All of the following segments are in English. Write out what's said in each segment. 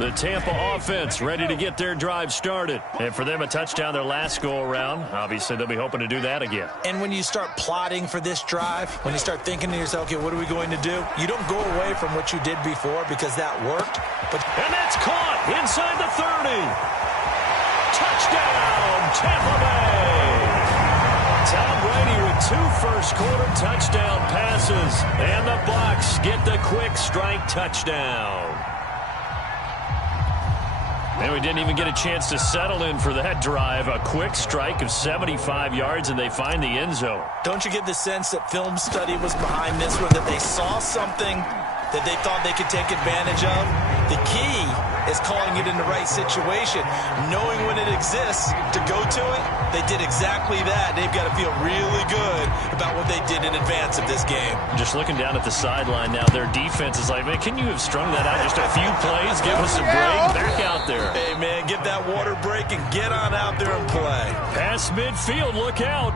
The Tampa offense ready to get their drive started. And for them, a touchdown their last go-around. Obviously, they'll be hoping to do that again. And when you start plotting for this drive, when you start thinking to yourself, okay, what are we going to do? You don't go away from what you did before because that worked. And that's caught inside the 30. Touchdown, Tampa Bay. Tom Brady with 2 first-quarter touchdown passes. And the Bucs get the quick strike touchdown. And we didn't even get a chance to settle in for that drive. A quick strike of 75 yards, and they find the end zone. Don't you get the sense that film study was behind this one, that they saw something that they thought they could take advantage of? The key is calling it in the right situation, knowing when it exists to go to it. They did exactly that. They've got to feel really good about what they did in advance of this game. Just looking down at the sideline now, their defense is like, man, can you have strung that out just a few plays? Give us a break. Back out there. Hey, man, get that water break and get on out there and play. Past midfield, look out.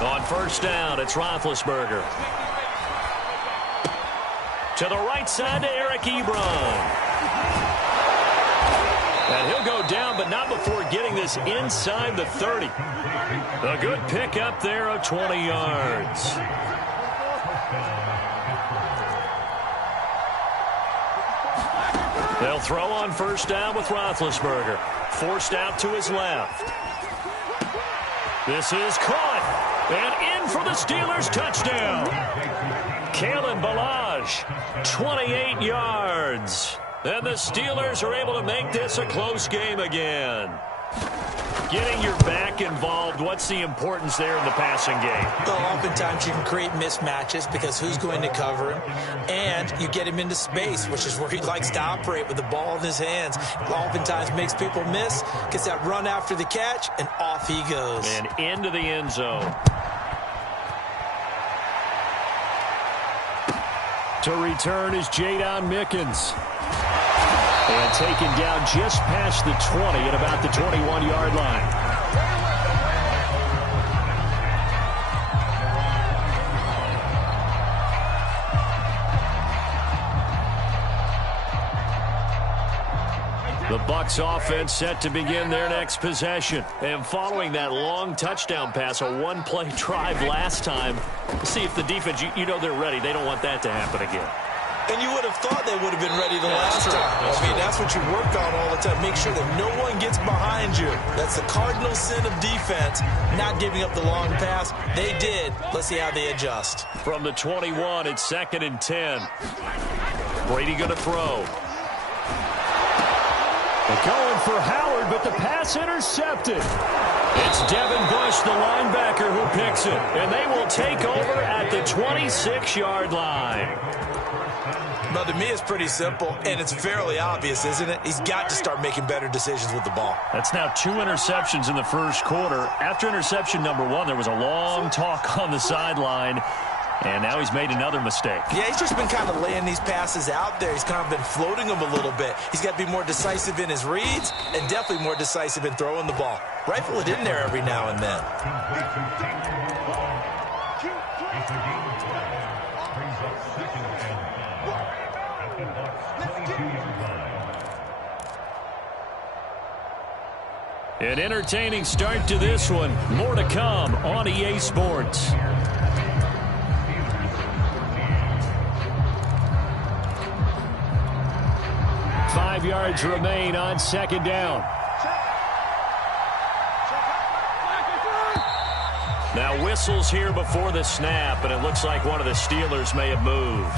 On first down, it's Roethlisberger. To the right side to Eric Ebron. And he'll go down, but not before getting this inside the 30. A good pickup there of 20 yards. They'll throw on first down with Roethlisberger. Forced out to his left. This is caught. And in for the Steelers touchdown. Kalen Ballage, 28 yards. And the Steelers are able to make this a close game again. Getting your back involved, what's the importance there in the passing game? Well, oftentimes you can create mismatches because who's going to cover him? And you get him into space, which is where he likes to operate with the ball in his hands. Oftentimes makes people miss, gets that run after the catch, and off he goes. And into the end zone. To return is Jadon Mickens. And taken down just past the 20 at about the 21-yard line. The Bucs offense set to begin their next possession. And following that long touchdown pass, a one-play drive last time, see if the defense, you know they're ready. They don't want that to happen again. And you would have thought they would have been ready the last time. I mean, that's what you work on all the time. Make sure that no one gets behind you. That's the cardinal sin of defense, not giving up the long pass. They did. Let's see how they adjust. From the 21, it's 2nd and 10. Brady going to throw. They're going for Howard, but the pass intercepted. It's Devin Bush, the linebacker, who picks it. And they will take over at the 26-yard line. But to me, it's pretty simple, and it's fairly obvious, isn't it? He's got to start making better decisions with the ball. That's now 2 interceptions in the first quarter. After interception number 1, there was a long talk on the sideline, and now he's made another mistake. Yeah, he's just been kind of laying these passes out there. He's kind of been floating them a little bit. He's got to be more decisive in his reads and definitely more decisive in throwing the ball. Rifle it in there every now and then. An entertaining start to this one. More to come on EA Sports. Five yards remain on second down. Now whistles here before the snap, and it looks like one of the Steelers may have moved.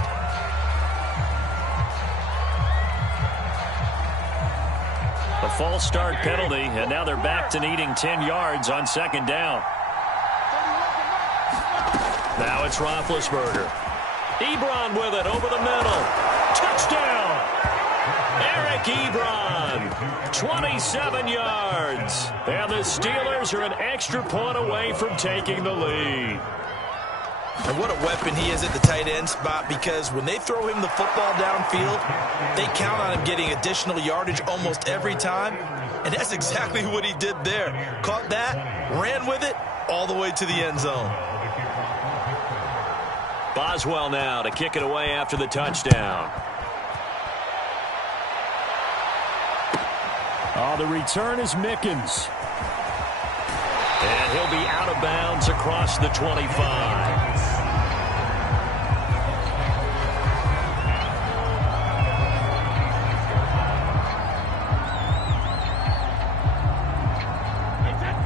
A false start penalty, and now they're back to needing 10 yards on second down. Now it's Roethlisberger. Ebron with it over the middle. Touchdown! Eric Ebron, 27 yards. And the Steelers are an extra point away from taking the lead. And what a weapon he is at the tight end spot, because when they throw him the football downfield, they count on him getting additional yardage almost every time. And that's exactly what he did there. Caught that, ran with it, all the way to the end zone. Boswell now to kick it away after the touchdown. Oh, the return is Mickens. And he'll be out of bounds across the 25.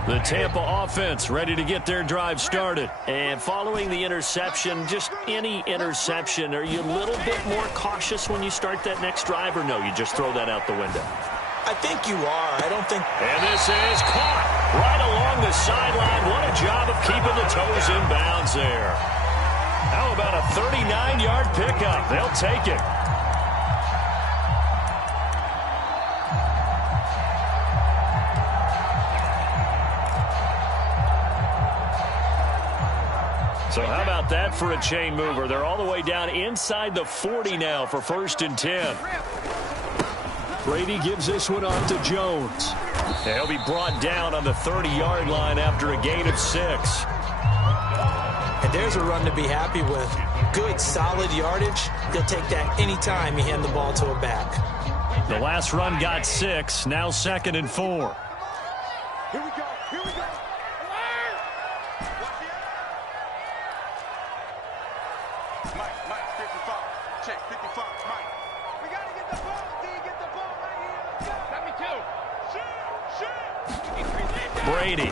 The Tampa offense ready to get their drive started. And following the interception, just any interception, are you a little bit more cautious when you start that next drive, or no, you just throw that out the window? I think you are. I don't think... And this is caught right along the sideline. What a job of keeping the toes in bounds there. How about a 39-yard pickup? They'll take it. So how about that for a chain mover? They're all the way down inside the 40 now for 1st and 10. Brady gives this one off to Jones. He'll be brought down on the 30-yard line after a gain of 6. And there's a run to be happy with. Good, solid yardage. He'll take that anytime you hand the ball to a back. The last run got 6. Now 2nd and 4. Here we go. Here we go. Mike, 55. Check, 55, Mike. We got to get the ball, D. Get the ball right here. Let's go. Got me too. Shoot. Brady.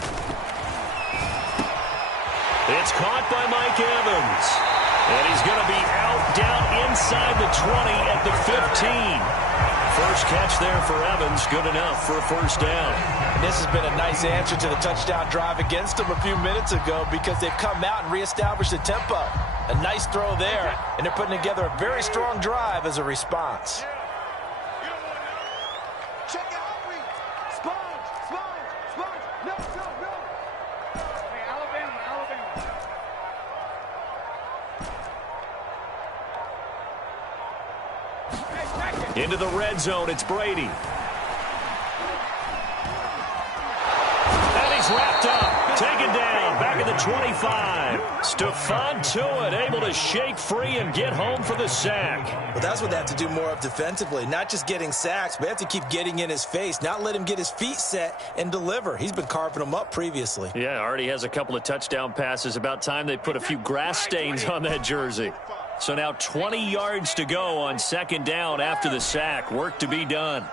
It's caught by Mike Evans. And he's going to be out down inside the 20 at the 15. First catch there for Evans. Good enough for a 1st down. And this has been a nice answer to the touchdown drive against them a few minutes ago, because they've come out and reestablished the tempo. A nice throw there, and they're putting together a very strong drive as a response. Check out, read. Sponge. No. Hey, Alabama. Into the red zone, it's Brady. And he's wrapped up, taken down, back at the 25. Stephon Tuitt able to shake free and get home for the sack. Well, that's what they have to do more of defensively. Not just getting sacks, but they have to keep getting in his face, not let him get his feet set and deliver. He's been carving them up previously. Yeah, already has a couple of touchdown passes. About time they put a few grass stains on that jersey. So now 20 yards to go on 2nd down after the sack. Work to be done.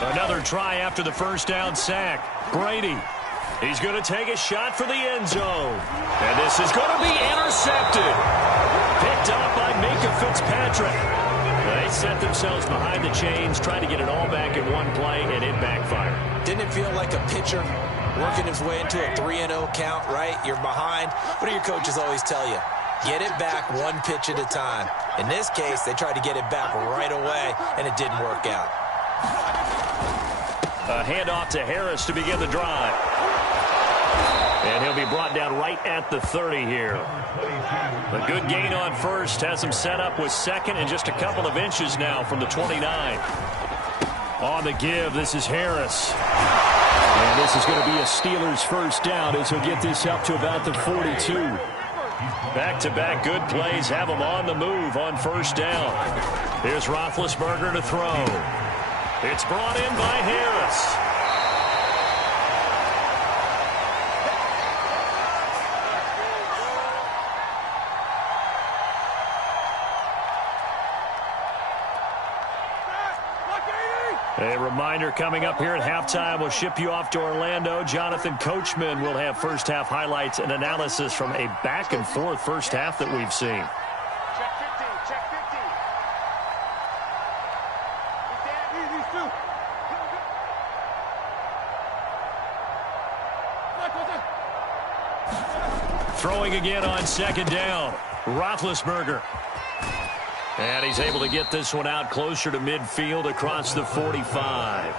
Another try after the 1st down sack. Brady. He's going to take a shot for the end zone. And this is going to be intercepted. Picked up by Minka Fitzpatrick. They set themselves behind the chains, trying to get it all back in one play, and it backfired. Didn't it feel like a pitcher working his way into a 3-0 count, right? You're behind. What do your coaches always tell you? Get it back one pitch at a time. In this case, they tried to get it back right away, and it didn't work out. A handoff to Harris to begin the drive. And he'll be brought down right at the 30 here. A good gain on 1st. Has him set up with 2nd and just a couple of inches now from the 29. On the give, this is Harris. And this is going to be a Steelers 1st down as he'll get this up to about the 42. Back-to-back good plays have him on the move on 1st down. Here's Roethlisberger to throw. It's brought in by Harris. A reminder coming up here at halftime. We'll ship you off to Orlando. Jonathan Coachman will have 1st half highlights and analysis from a back-and-forth 1st half that we've seen. Check 15, check 15. Throwing again on 2nd down. Roethlisberger. And he's able to get this one out closer to midfield across the 45.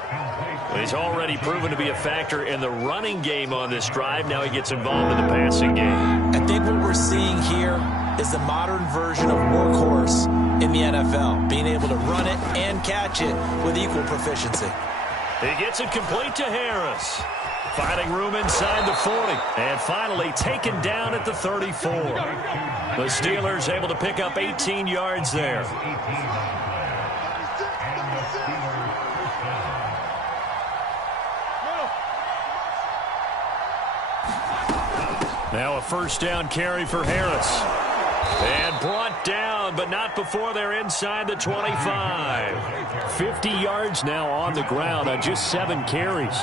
He's already proven to be a factor in the running game on this drive. Now he gets involved in the passing game. I think what we're seeing here is the modern version of workhorse in the NFL, being able to run it and catch it with equal proficiency. He gets it complete to Harris. Finding room inside the 40. And finally taken down at the 34. The Steelers able to pick up 18 yards there. Now a first down carry for Harris. And brought down, but not before they're inside the 25. 50 yards now on the ground on just 7 carries.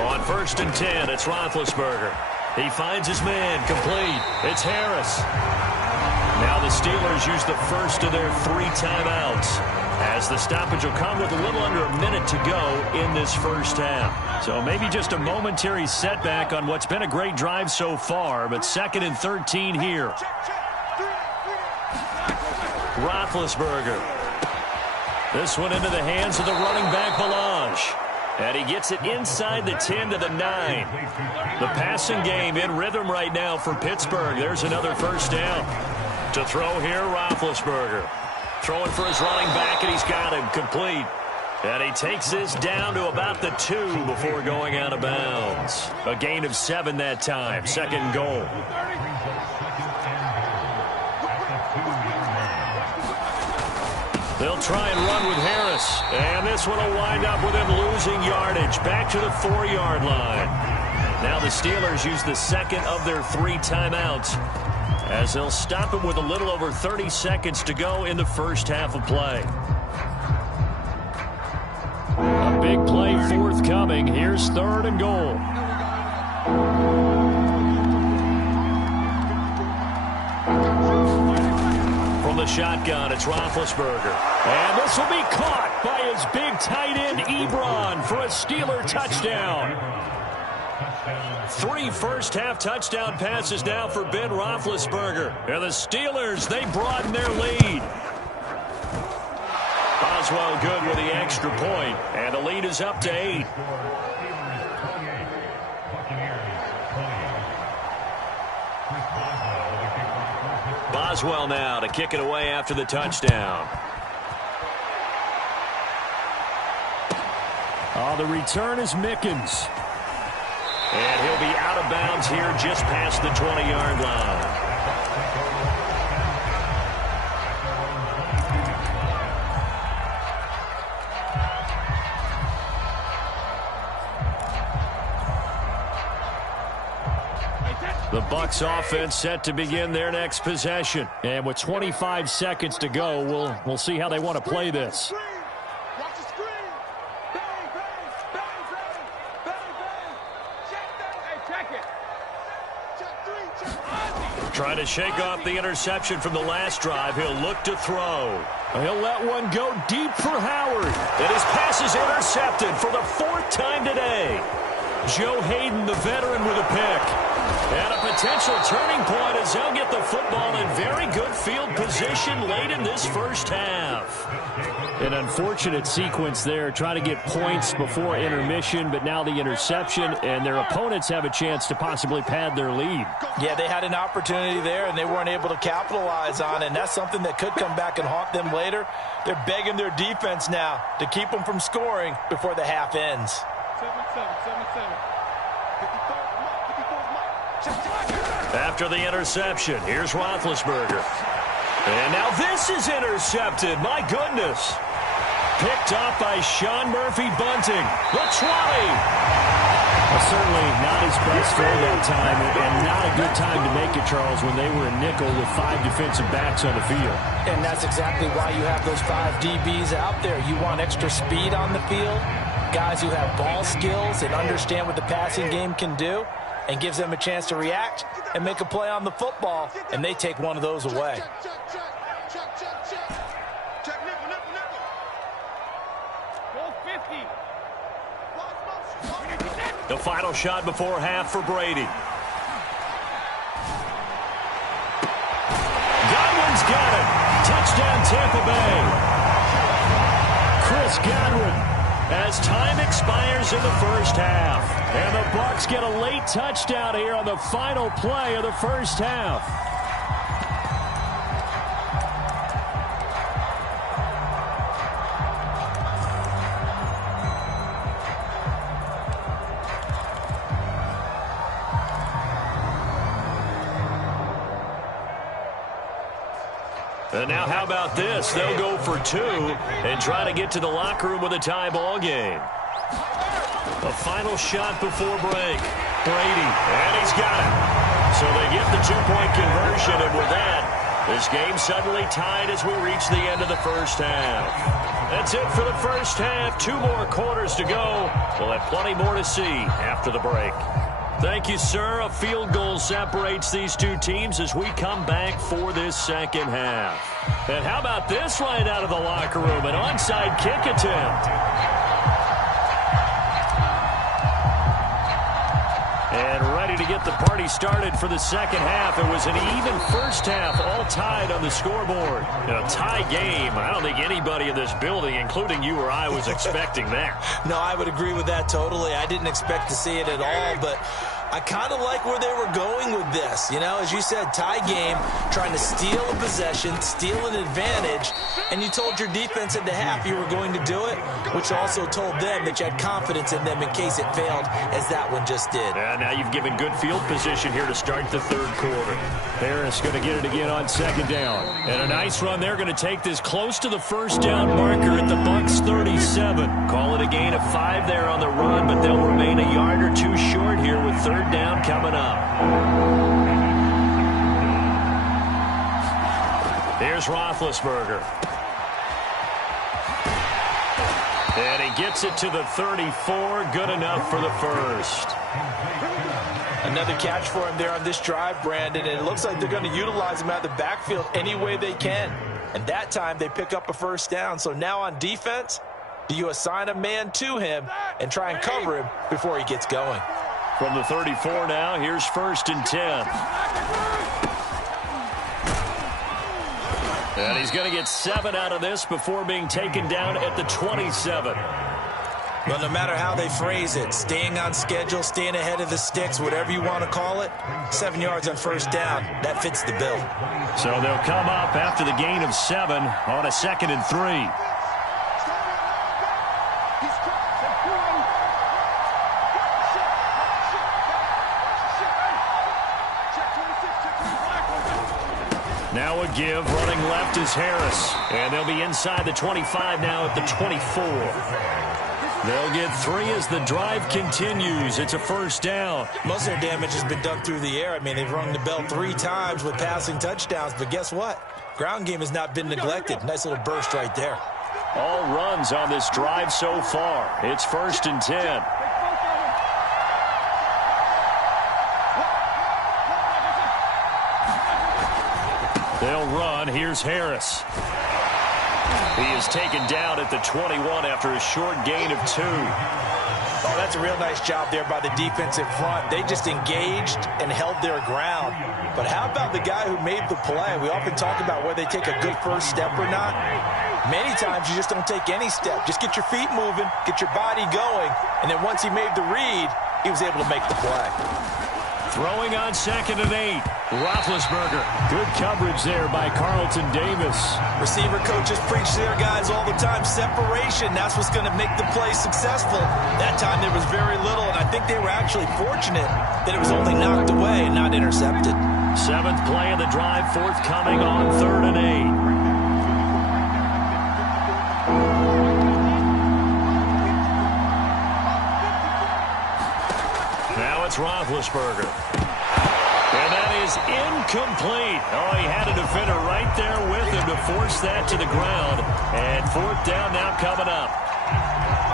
On 1st and 10, it's Roethlisberger. He finds his man, complete. It's Harris. Now the Steelers use the first of their 3 timeouts, as the stoppage will come with a little under a minute to go in this first half. So maybe just a momentary setback on what's been a great drive so far, but 2nd and 13 here. Roethlisberger. This one into the hands of the running back, Ballage. And he gets it inside the 10 to the 9. The passing game in rhythm right now for Pittsburgh. There's another first down. To throw here, Roethlisberger. Throwing for his running back, and he's got him complete. And he takes this down to about the 2 before going out of bounds. A gain of 7 that time. 2nd goal. They'll try and run with Harris. And this one will wind up with him losing yardage. Back to the 4-yard line. Now the Steelers use the 2nd of their 3 timeouts, as they'll stop him with a little over 30 seconds to go in the first half of play. A big play forthcoming. Here's 3rd and goal. From the shotgun, it's Roethlisberger. And this will be caught by his big tight end, Ebron, for a Steeler touchdown. 3 first-half touchdown passes now for Ben Roethlisberger. And the Steelers, they broaden their lead. Boswell good with the extra point, and the lead is up to 8. Boswell now to kick it away after the touchdown. The return is Mickens. And he'll be out of bounds here just past the 20-yard line. The Bucs offense set to begin their next possession. And with 25 seconds to go, we'll see how they want to play this. Trying to shake off the interception from the last drive. He'll look to throw. He'll let one go deep for Howard. And his pass is intercepted for the 4th time today. Joe Hayden, the veteran, with a pick. And a potential turning point as they'll get the football in very good field position late in this first half. An unfortunate sequence there, trying to get points before intermission, but now the interception, and their opponents have a chance to possibly pad their lead. Yeah, they had an opportunity there, and they weren't able to capitalize on it, and that's something that could come back and haunt them later. They're begging their defense now to keep them from scoring before the half ends. 7-7. After the interception, here's Roethlisberger. And now this is intercepted. My goodness. Picked up by Sean Murphy-Bunting. The 20. Certainly not his best throw that time, and not a good time to make it, Charles, when they were in nickel with 5 defensive backs on the field. And that's exactly why you have those 5 DBs out there. You want extra speed on the field, guys who have ball skills and understand what the passing game can do, and gives them a chance to react and make a play on the football, and they take one of those away. The final shot before half for Brady. Tampa Bay. Chris Godwin, as time expires in the first half. And the Bucs get a late touchdown here on the final play of the first half. And now how about this? They'll go for 2 and try to get to the locker room with a tie ball game. A final shot before break. Brady, and he's got it. So they get the 2-point conversion, and with that, this game suddenly tied as we reach the end of the first half. That's it for the first half. 2 more quarters to go. We'll have plenty more to see after the break. Thank you, sir. A field goal separates these two teams as we come back for this second half. And how about this right out of the locker room? An onside kick attempt. And ready to get the party started for the second half. It was an even first half, all tied on the scoreboard. A tie game. I don't think anybody in this building, including you or I, was expecting that. No, I would agree with that totally. I didn't expect to see it at all, but I kind of like where they were going with this. You know, as you said, tie game, trying to steal a possession, steal an advantage, and you told your defense at the half you were going to do it, which also told them that you had confidence in them in case it failed, as that one just did. And now you've given good field position here to start the third quarter. Harris going to get it again on second down. And a nice run. They're going to take this close to the first down marker at the Bucs 37. Call it a gain of 5 there on the run, but they'll remain a yard or 2 short here with third down coming up. Here's Roethlisberger. And he gets it to the 34. Good enough for the first. Another catch for him there on this drive, Brandon, and it looks like they're going to utilize him out of the backfield any way they can. And that time they pick up a first down. So now on defense, do you assign a man to him and try and cover him before he gets going? From the 34 now, here's 1st and 10. And he's going to get 7 out of this before being taken down at the 27. Well, no matter how they phrase it, staying on schedule, staying ahead of the sticks, whatever you want to call it, 7 yards on first down, that fits the bill. So they'll come up after the gain of 7 on a 2nd and 3. Now a give, running left is Harris. And they'll be inside the 25 now at the 24. They'll get 3 as the drive continues. It's a first down. Most of their damage has been done through the air. I mean, they've rung the bell 3 times with passing touchdowns. But guess what? Ground game has not been neglected. Nice little burst right there. All runs on this drive so far. It's 1st and 10. They'll run. Here's Harris. He is taken down at the 21 after a short gain of 2. Oh, that's a real nice job there by the defensive front. They just engaged and held their ground. But how about the guy who made the play? We often talk about whether they take a good first step or not. Many times you just don't take any step. Just get your feet moving, get your body going, and then once he made the read, he was able to make the play. Throwing on 2nd and 8. Roethlisberger. Good coverage there by Carlton Davis. Receiver coaches preach to their guys all the time. Separation, that's what's going to make the play successful. That time there was very little, and I think they were actually fortunate that it was only knocked away and not intercepted. 7th play of the drive, forthcoming on 3rd and 8. It's Roethlisberger. And that is incomplete. Oh, he had a defender right there with him to force that to the ground. And 4th down now coming up.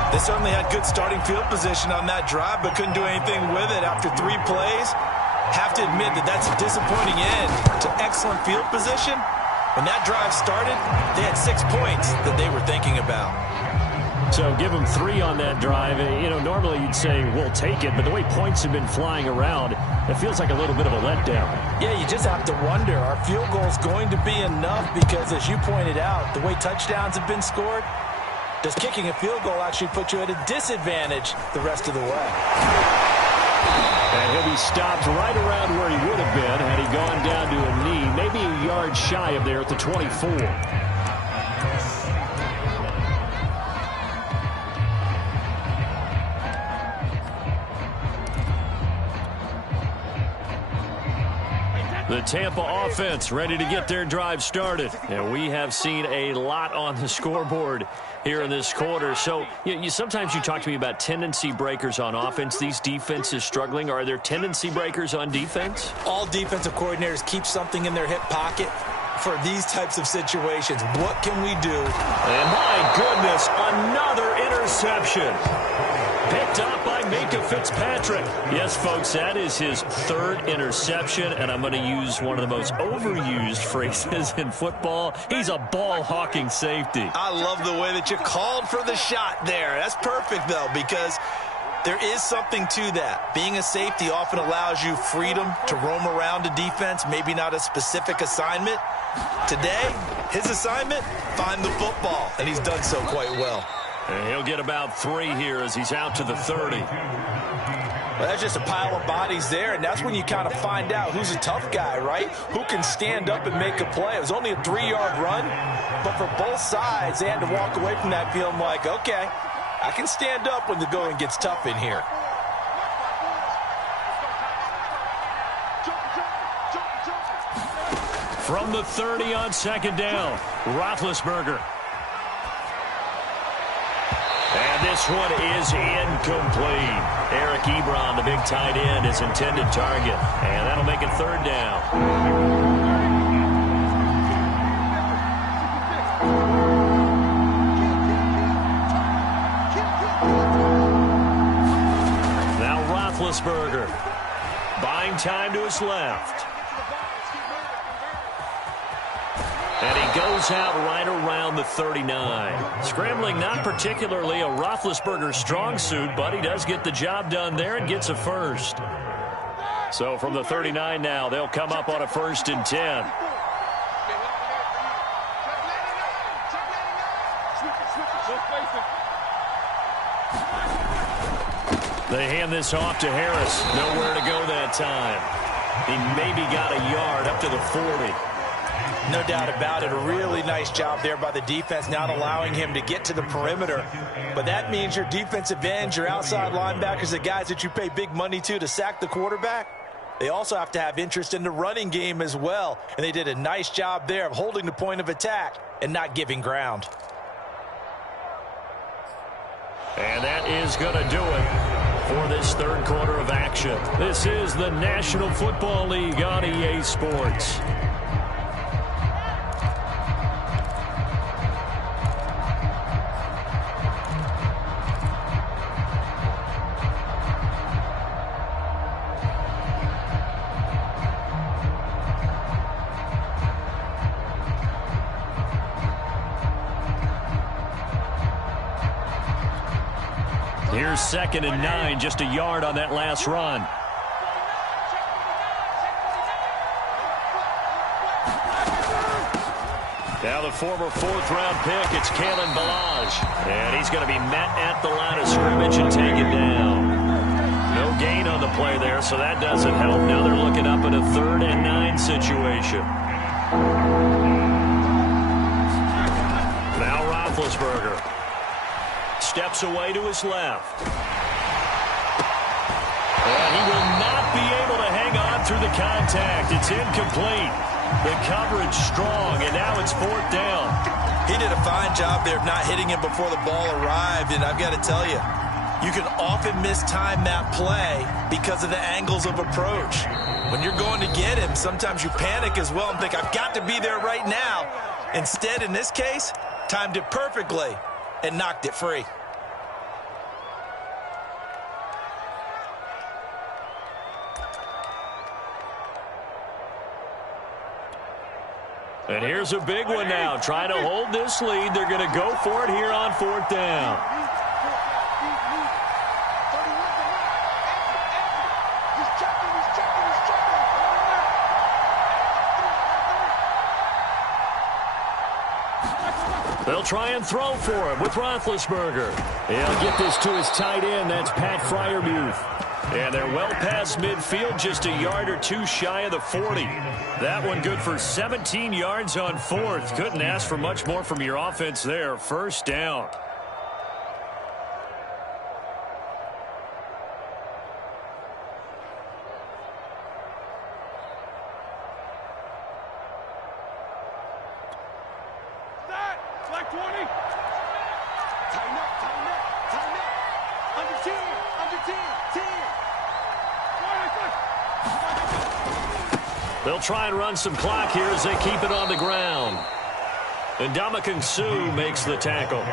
They certainly had good starting field position on that drive, but couldn't do anything with it after 3 plays. Have to admit that that's a disappointing end to excellent field position. When that drive started, they had 6 points that they were thinking about. So give them 3 on that drive. You know, normally you'd say, we'll take it, but the way points have been flying around, it feels like a little bit of a letdown. Yeah, you just have to wonder, are field goals going to be enough? Because as you pointed out, the way touchdowns have been scored, does kicking a field goal actually put you at a disadvantage the rest of the way? And he'll be stopped right around where he would have been had he gone down to a knee, maybe a yard shy of there at the 24. The Tampa offense ready to get their drive started. And we have seen a lot on the scoreboard here in this quarter. So sometimes you talk to me about tendency breakers on offense. These defenses struggling. Are there tendency breakers on defense? All defensive coordinators keep something in their hip pocket for these types of situations. What can we do? And my goodness, another interception. Picked up by Minkah Fitzpatrick. Yes, folks, that is his 3rd interception, and I'm going to use one of the most overused phrases in football. He's a ball-hawking safety. I love the way that you called for the shot there. That's perfect, though, because there is something to that. Being a safety often allows you freedom to roam around a defense, maybe not a specific assignment. Today, his assignment, find the football, and he's done so quite well. And he'll get about 3 here as he's out to the 30. Well, that's just a pile of bodies there, and that's when you kind of find out who's a tough guy, right? Who can stand up and make a play. It was only a 3-yard run, but for both sides, they had to walk away from that feeling like, okay, I can stand up when the going gets tough in here. From the 30 on 2nd down, Roethlisberger. And this one is incomplete. Eric Ebron, the big tight end, his intended target. And that'll make it 3rd down. Now Roethlisberger buying time to his left. And he goes out right around the 39. Scrambling, not particularly a Roethlisberger strong suit, but he does get the job done there and gets a first. So from the 39 now, they'll come up on a 1st and 10. They hand this off to Harris. Nowhere to go that time. He maybe got a yard up to the 40. No doubt about it. A really nice job there by the defense, not allowing him to get to the perimeter. But that means your defensive ends, your outside linebackers, the guys that you pay big money to sack the quarterback, they also have to have interest in the running game as well. And they did a nice job there of holding the point of attack and not giving ground. And that is going to do it for this 3rd quarter of action. This is the National Football League on EA Sports. Here's 2nd and 9, just a yard on that last run. Now the former 4th-round pick, it's Kalen Ballage. And he's going to be met at the line of scrimmage and taken down. No gain on the play there, so that doesn't help. Now they're looking up at a 3rd and 9 situation. Now Roethlisberger steps away to his left. And he will not be able to hang on through the contact. It's incomplete. The coverage strong, and now it's 4th down. He did a fine job there of not hitting him before the ball arrived, and I've got to tell you, you can often mistime that play because of the angles of approach. When you're going to get him, sometimes you panic as well and think, I've got to be there right now. Instead, in this case, timed it perfectly and knocked it free. And here's a big one now. Trying to hold this lead. They're going to go for it here on 4th down. They'll try and throw for him with Roethlisberger. He'll get this to his tight end. That's Pat Freiermuth. And they're well past midfield, just a yard or two shy of the 40. That one good for 17 yards on 4th. Couldn't ask for much more from your offense there. 1st down. Flag 20. Tighten up, tighten up, tighten up. Under 10, under 10, 10. They'll try and run some clock here as they keep it on the ground. And Ndamukong Suh makes the tackle.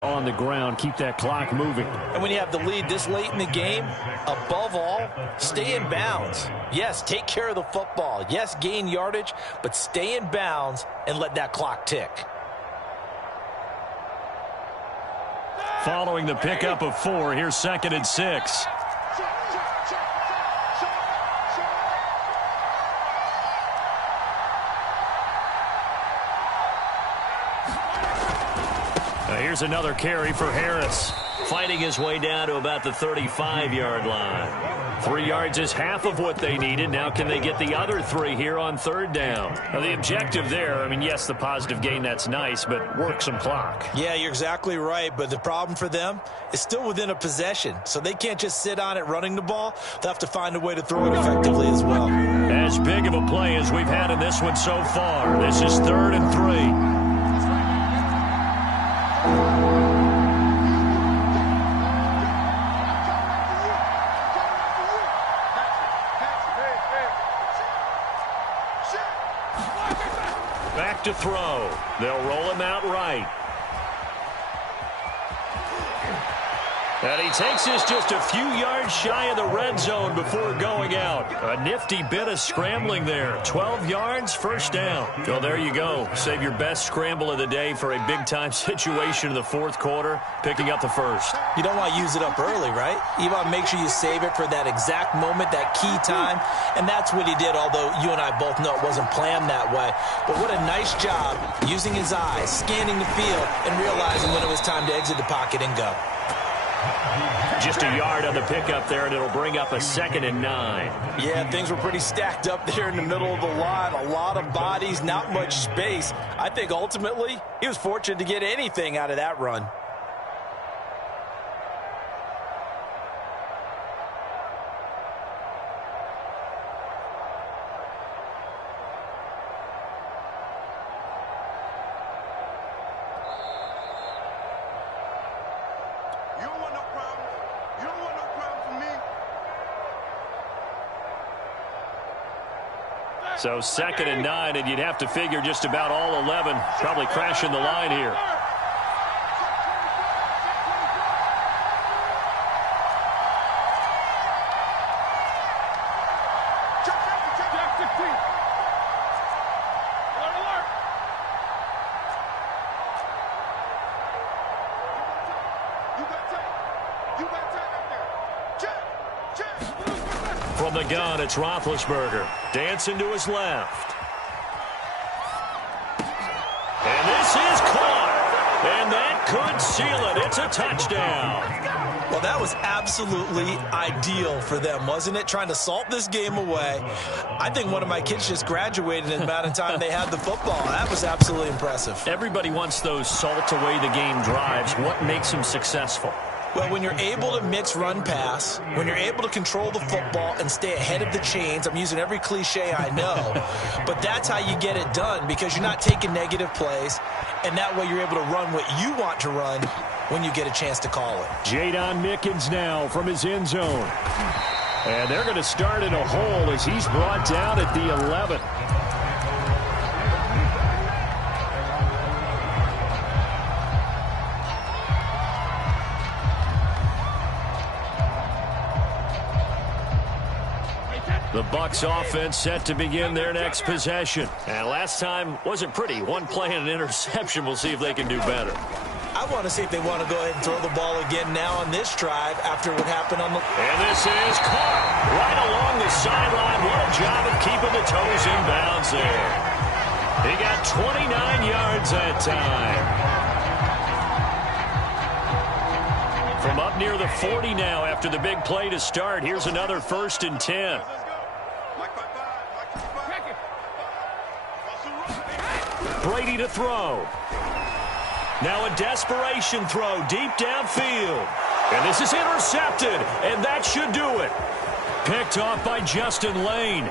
On the ground, keep that clock moving. And when you have the lead this late in the game, above all, stay in bounds. Yes, take care of the football. Yes, gain yardage, but stay in bounds and let that clock tick. Following the pickup of 4, here's 2nd and 6. Here's another carry for Harris. Fighting his way down to about the 35-yard line. 3 yards is half of what they needed. Now can they get the other 3 here on 3rd down? Now the objective there, I mean, yes, the positive gain, that's nice, but work some clock. Yeah, you're exactly right, but the problem for them is still within a possession, so they can't just sit on it running the ball. They'll have to find a way to throw it effectively as well. As big of a play as we've had in this one so far. This is 3rd and 3. Back to throw. They'll roll him out right. And he takes this just a few yards shy of the red zone before going out. A nifty bit of scrambling there. 12 yards, 1st down. So there you go. Save your best scramble of the day for a big-time situation in the 4th quarter, picking up the 1st. You don't want to use it up early, right? You want to make sure you save it for that exact moment, that key time, and that's what he did, although you and I both know it wasn't planned that way. But what a nice job using his eyes, scanning the field, and realizing when it was time to exit the pocket and go. Just a yard on the pickup there, and it'll bring up a 2nd and 9. Yeah, things were pretty stacked up there in the middle of the line. A lot of bodies, not much space. I think ultimately he was fortunate to get anything out of that run. So 2nd and 9, and you'd have to figure just about all 11 probably crashing the line here. From the gun, it's Roethlisberger. Dancing to his left. And this is caught. And that could seal it. It's a touchdown. Well, that was absolutely ideal for them, wasn't it? Trying to salt this game away. I think one of my kids just graduated in the amount of time they had the football. That was absolutely impressive. Everybody wants those salt away the game drives. What makes them successful? Well, when you're able to mix run-pass, when you're able to control the football and stay ahead of the chains, I'm using every cliche I know, but that's how you get it done because you're not taking negative plays, and that way you're able to run what you want to run when you get a chance to call it. Jadon Mickens now from his end zone. And they're going to start in a hole as he's brought down at the 11. The Bucs offense set to begin their next possession. And last time wasn't pretty. One play and an interception. We'll see if they can do better. I want to see if they want to go ahead and throw the ball again now on this drive after what happened on the... And this is caught right along the sideline. What a job of keeping the toes in bounds there. He got 29 yards that time. From up near the 40 now after the big play to start. Here's another 1st and 10. Brady to throw. Now a desperation throw deep downfield. And this is intercepted, and that should do it. Picked off by Justin Lane.